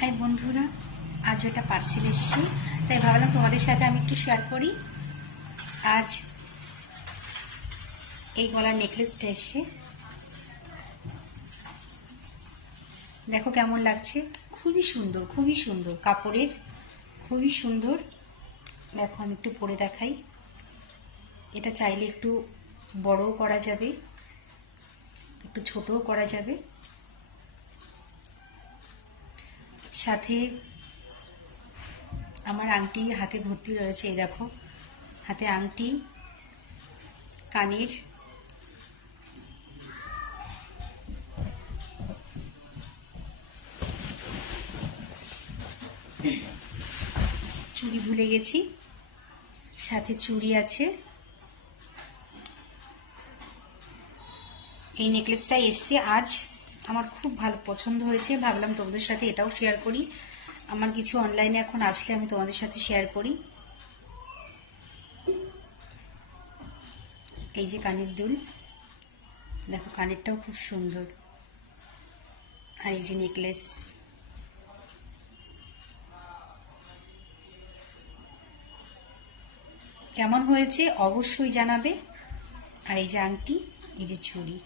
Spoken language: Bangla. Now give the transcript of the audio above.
হাই বন্ধুরা, আজ একটা পার্সেল এসেছে, তাই ভাবলাম তোমাদের সাথে আমি একটু শেয়ার করি। আজ এই গলার নেকলেসটা এসেছে, দেখো কেমন লাগছে। খুবই সুন্দর, খুবই সুন্দর কাপড়ের, খুবই সুন্দর। দেখো আমি একটু পরে দেখাই। এটা চাইলে একটু বড়ও করা যাবে, একটু ছোটও করা যাবে। সাথে আমার আংটি হাতে ভর্তি রয়েছে, এই দেখো হাতে আংটি, কানের, চুড়ি ভুলে গেছি, সাথে চুড়ি আছে। এই নেকলেসটা এসছে আজ, আমার খুব ভালো পছন্দ হয়েছে, ভাবলাম তোমাদের সাথে এটাও শেয়ার করি। আমার কিছু অনলাইনে এখন আসলে আমি তোমাদের সাথে শেয়ার করি। এই যে কানের দুল, দেখো কানেরটাও খুব সুন্দর। আর এই যে নেকলেস, কেমন হয়েছে অবশ্যই জানাবে। আর এই যে আংটি, এই যে চুড়ি।